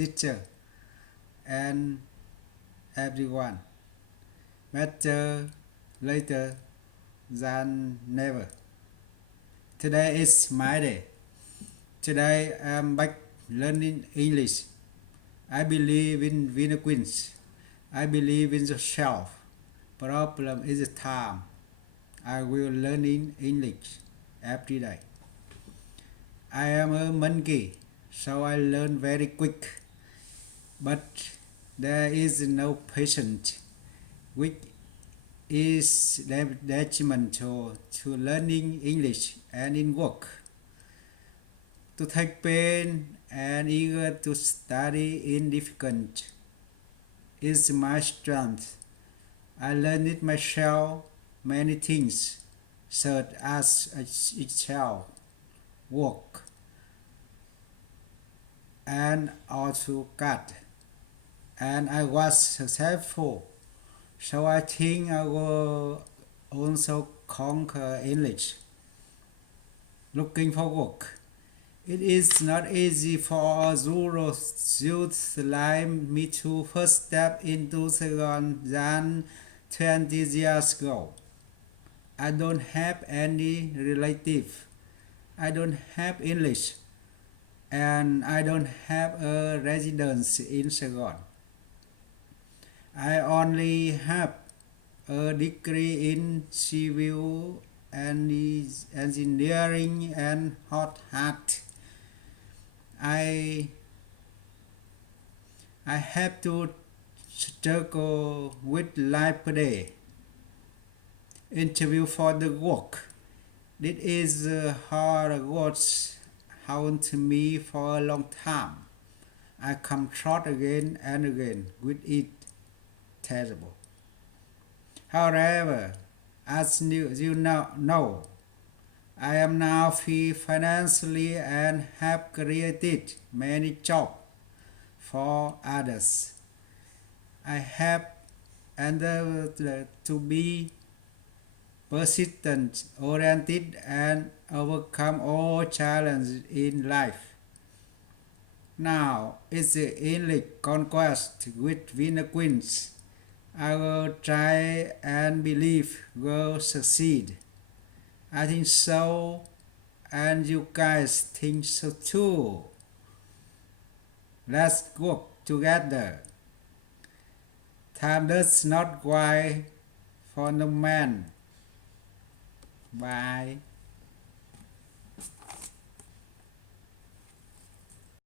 teacher, and everyone. Better later than never. Today is my day. Today I'm back learning English. I believe in VinaQueens. I believe in yourself. Problem is the time. I will learning English every day. I am a monkey, so I learn very quick. But there is no patience, which is detrimental to learning English and in work. To take pain and eager to study in difficult is my strength. I learned it myself many things, such as Excel, work, and AutoCad, and I was successful. So I think I will also conquer English. Looking for work. It is not easy for a rural youth like me to first step into Saigon than 20 years ago. I don't have any relative. I don't have English. And I don't have a residence in Saigon. I only have a degree in civil engineering and AutoCad. I have to struggle with life per day. Interview for the work. This is hard work haunt me for a long time. I come short again and again with it. Terrible. However, as you now know, I am now free financially and have created many jobs for others. I have endeavored to be persistent, oriented, and overcome all challenges in life. Now it's the English conquest with VinaQueens. I will try and believe will succeed. I think so, and you guys think so too. Let's work together. Time does not wait for no man. Bye.